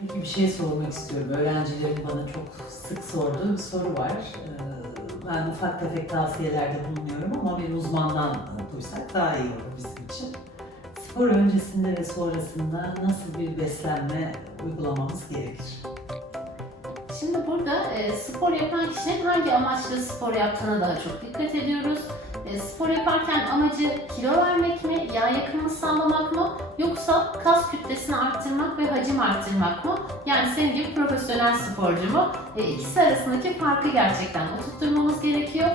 Peki bir şey sormak istiyorum. Öğrencilerim bana çok sık sorduğu bir soru var. Ee, Ben ufak tefek tavsiyelerde bulunuyorum ama bir uzmandan duysak daha iyi olur bizim için. Spor öncesinde ve sonrasında nasıl bir beslenme uygulamamız gerekir? Şimdi burada e, spor yapan kişinin hangi amaçla spor yaptığına daha çok dikkat ediyoruz. E, spor yaparken amacı kilo vermek mi, yağ yakımını sağlamak mı, yoksa kas kütlesini hacim arttırmak mı? Yani senin gibi profesyonel sporcu mu? E, ikisi arasındaki farkı gerçekten oturtturmamız gerekiyor.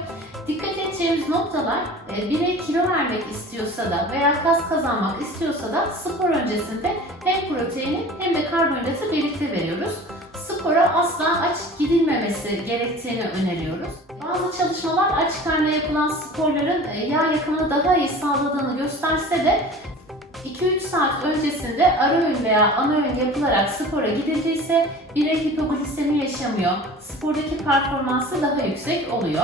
Dikkat edeceğimiz noktalar, e, birey kilo vermek istiyorsa da veya kas kazanmak istiyorsa da spor öncesinde hem proteini hem de karbonhidratı birlikte veriyoruz spora asla aç gidilmemesi gerektiğini öneriyoruz. Bazı çalışmalar aç karnına yapılan sporların e, yağ yakımını daha iyi sağladığını gösterse de 2-3 saat öncesinde ara öğün veya ana öğün yapılarak spora gidildiyse birey hipoglisemi yaşamıyor. Spordaki performansı daha yüksek oluyor.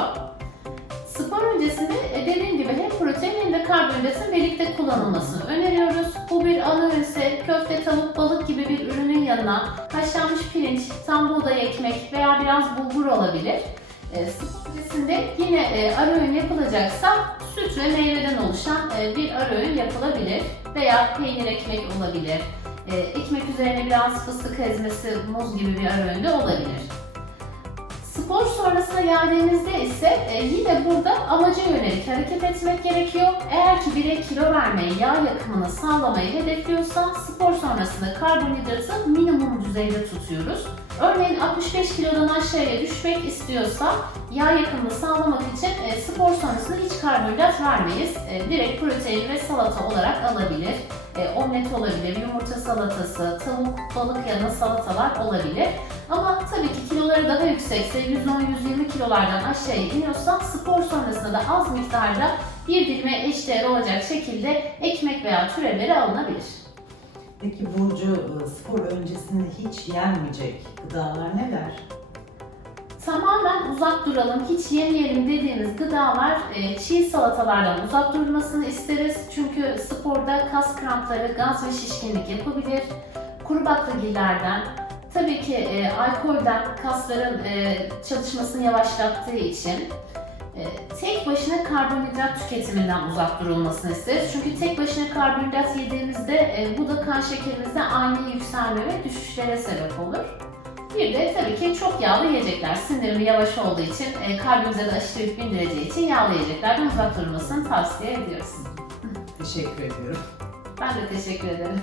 Spor öncesinde e, dediğim gibi hem protein hem de karbonhidratın birlikte kullanılmasını öneriyoruz. Bu bir ana öğünse köfte, tavuk, balık gibi bir ürünün yanına haşlanmış pirinç, tam buğday ekmek veya biraz bulgur olabilir. E, spor öncesinde yine e, ara öğün yapılacaksa süt ve meyveden oluşan e, bir ara öğün yapılabilir veya peynir ekmek olabilir. E, ekmek üzerine biraz fıstık ezmesi, muz gibi bir ara öğün de olabilir. Spor sonrasına geldiğimizde ise e, yine burada amaca yönelik hareket etmek gerekiyor. Eğer ki birey kilo vermeyi, yağ yakımını sağlamayı hedefliyorsa spor sonrasında karbonhidratı minimum düzeyde tutuyoruz. Örneğin 65 kilodan aşağıya düşmek istiyorsa yağ yakımını sağlamak için e, spor sonrasında hiç karbonhidrat vermeyiz. E, direkt protein ve salata olarak alabilir. E, omlet olabilir, yumurta salatası, tavuk, balık yanı salatalar olabilir. Ama tabii ki kiloları daha yüksekse 110-120 kilolardan aşağıya iniyorsa spor sonrasında da az miktarda bir dilime eşdeğer olacak şekilde ekmek veya türevleri alınabilir. Peki Burcu e, spor öncesinde hiç yenmeyecek gıdalar neler? Tamamen uzak duralım, hiç yemeyelim dediğimiz gıdalar e, çiğ salatalardan uzak durulmasını isteriz. Çünkü sporda kas krampları, gaz ve şişkinlik yapabilir. Kuru baklagillerden, tabii ki e, alkolden kasların e, çalışmasını yavaşlattığı için e, tek başına karbonhidrat tüketiminden uzak durulmasını isteriz. Çünkü tek başına karbonhidrat yediğimizde e, bu da kan şekerimizde ani yükselme ve düşüşlere sebep olur. Bir de tabii ki çok yağlı yiyecekler. Sindirimi yavaş olduğu için, e, kalbimize de aşırı yük bindireceği için yağlı yiyeceklerden uzak durulmasını tavsiye ediyoruz. Teşekkür ediyorum. Ben de teşekkür ederim.